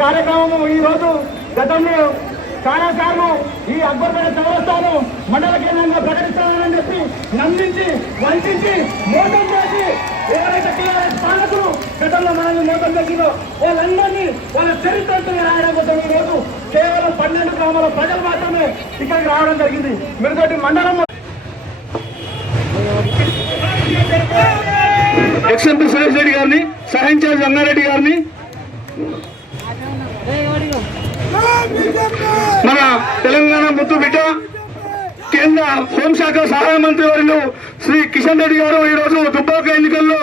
కార్యక్రమము ఈ రోజు గతంలో చాలా సార్లు ఈ అక్బర్పేట చౌరస్తాను మండల కేంద్రంగా ప్రకటిస్తానని చెప్పి నమ్మించి వంచించి మోసం చేసి ఎవరైతే టీఆర్ఎస్ పాలకులు గతంలో మనల్ని మోసం చేసిందో వాళ్ళందరినీ వాళ్ళ చరిత్రతో రాయడం కోసం ఈ రోజు కేవలం పన్నెండు గ్రామాల ప్రజలు మాత్రమే ఇక్కడికి రావడం జరిగింది. మీరుతోటి మండలం ఎక్స్ఎంపీ సురేష్ రెడ్డి గారిని సహ ఇన్ఛార్జ్ రంగారెడ్డి గారిని మన తెలంగాణ ముద్దు బిడ్డ కేంద్ర హోంశాఖ సహాయ మంత్రి వర్యులు శ్రీ కిషన్ రెడ్డి గారు ఈ రోజు దుబ్బాక ఎన్నికల్లో.